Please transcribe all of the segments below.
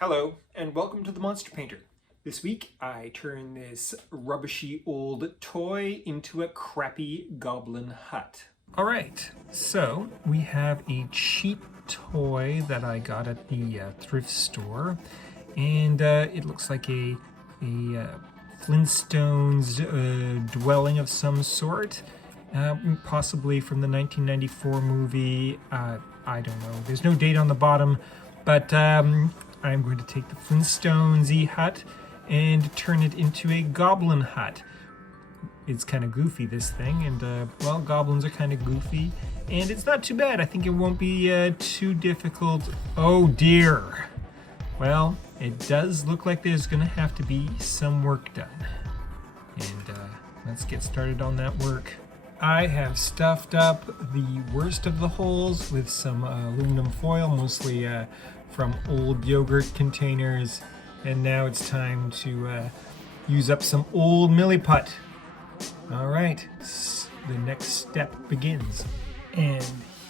Hello, and welcome to the Monster Painter. This week, I turn this rubbishy old toy into a crappy goblin hut. Alright, so we have a cheap toy that I got at the thrift store, and it looks like a Flintstones dwelling of some sort, possibly from the 1994 movie. I don't know, there's no date on the bottom, but I'm going to take the Flintstones-y hut and turn it into a goblin hut. It's kind of goofy, this thing, and well, goblins are kind of goofy, and it's not too bad. I think it won't be too difficult. Oh dear. Well, it does look like there's going to have to be some work done. And let's get started on that work. I have stuffed up the worst of the holes with some aluminum foil, mostly from old yogurt containers, and now it's time to use up some old Milliput. All right, the next step begins. And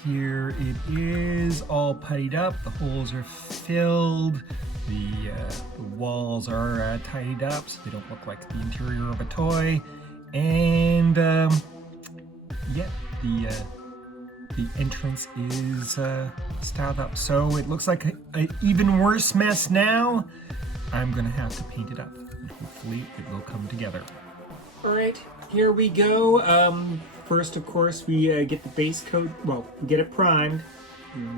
here it is, all puttied up. The holes are filled. The walls are tidied up so they don't look like the interior of a toy. And yeah, the entrance is styled up. So it looks like an even worse mess now. I'm gonna have to paint it up. Hopefully it will come together. All right, here we go. First, of course, we get the base coat, well, we get it primed.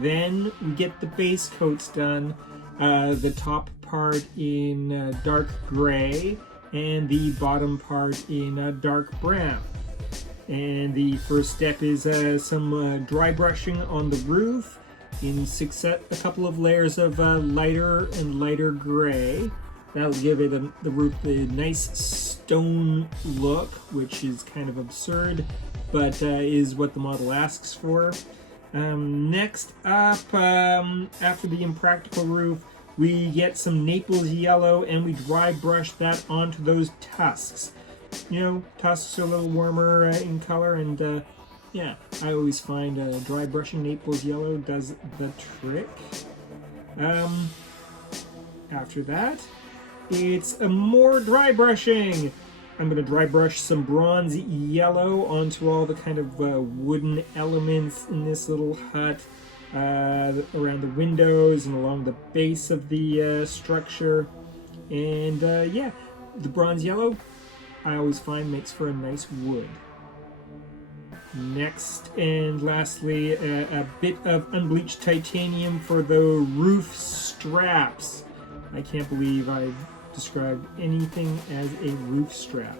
Then we get the base coats done. The top part in dark gray and the bottom part in dark brown. And the first step is some dry brushing on the roof in a couple of layers of lighter and lighter gray. That'll give it the roof a nice stone look, which is kind of absurd, but is what the model asks for. Next up, after the impractical roof, we get some Naples yellow and we dry brush that onto those tusks. You know, tusks are a little warmer in color, and yeah, I always find dry brushing Naples yellow does the trick. After that, it's more dry brushing. I'm going to dry brush some bronze yellow onto all the kind of wooden elements in this little hut, around the windows and along the base of the structure. And yeah, the bronze yellow I always find makes for a nice wood. Next and lastly, a bit of unbleached titanium for the roof straps. I can't believe I've described anything as a roof strap.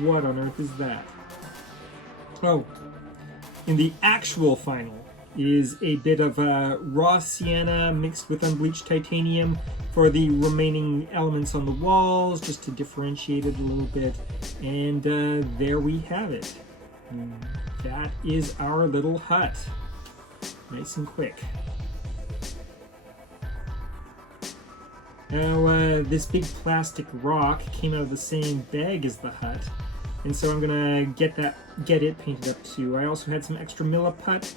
What on earth is that? Oh, in the actual final is a bit of raw sienna mixed with unbleached titanium for the remaining elements on the walls, just to differentiate it a little bit. And there we have it. That is our little hut. Nice and quick. Now, this big plastic rock came out of the same bag as the hut, and so I'm gonna get it painted up too. I also had some extra Milliput,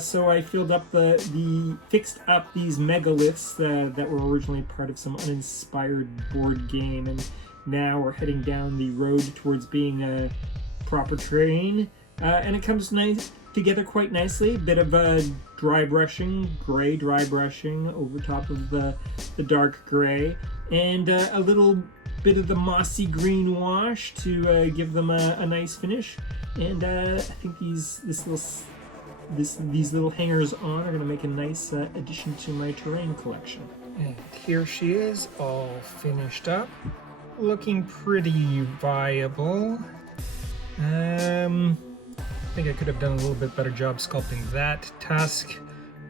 so I fixed up these megaliths that were originally part of some uninspired board game, and now we're heading down the road towards being a proper terrain, and it comes together quite nicely. A bit of dry brushing, gray dry brushing over top of the dark gray, and a little bit of the mossy green wash to give them a nice finish. And I think these little hangers on are going to make a nice addition to my terrain collection. And here she is, all finished up, looking pretty viable. I think I could have done a little bit better job sculpting that tusk,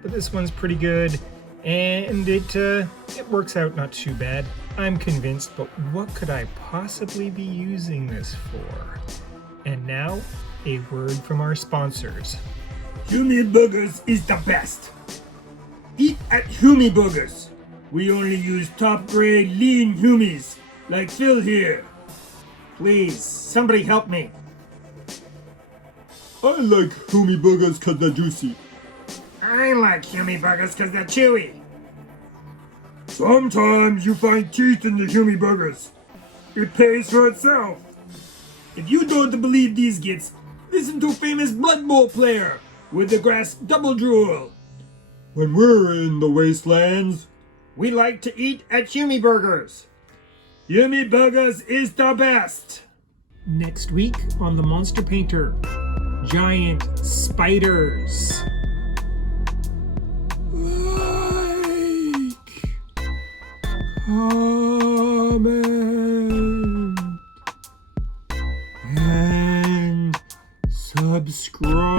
but this one's pretty good, and it works out not too bad. I'm convinced, but what could I possibly be using this for? And now, a word from our sponsors. Hummy Bargers is the best. Eat at Hummy Bargers. We only use top-grade lean hummies, like Phil here. Please, somebody help me. I like Hummy Bargers because they're juicy. I like Hummy Bargers because they're chewy. Sometimes you find teeth in the Hummy Burgers. It pays for itself. If you don't believe these gits, listen to famous Blood Bowl player with the grass double drool. When we're in the wastelands, We like to eat at Hummy Burgers. Hummy Burgers is the best. Next week on The Monster Painter, giant spiders. Like, comment, and subscribe.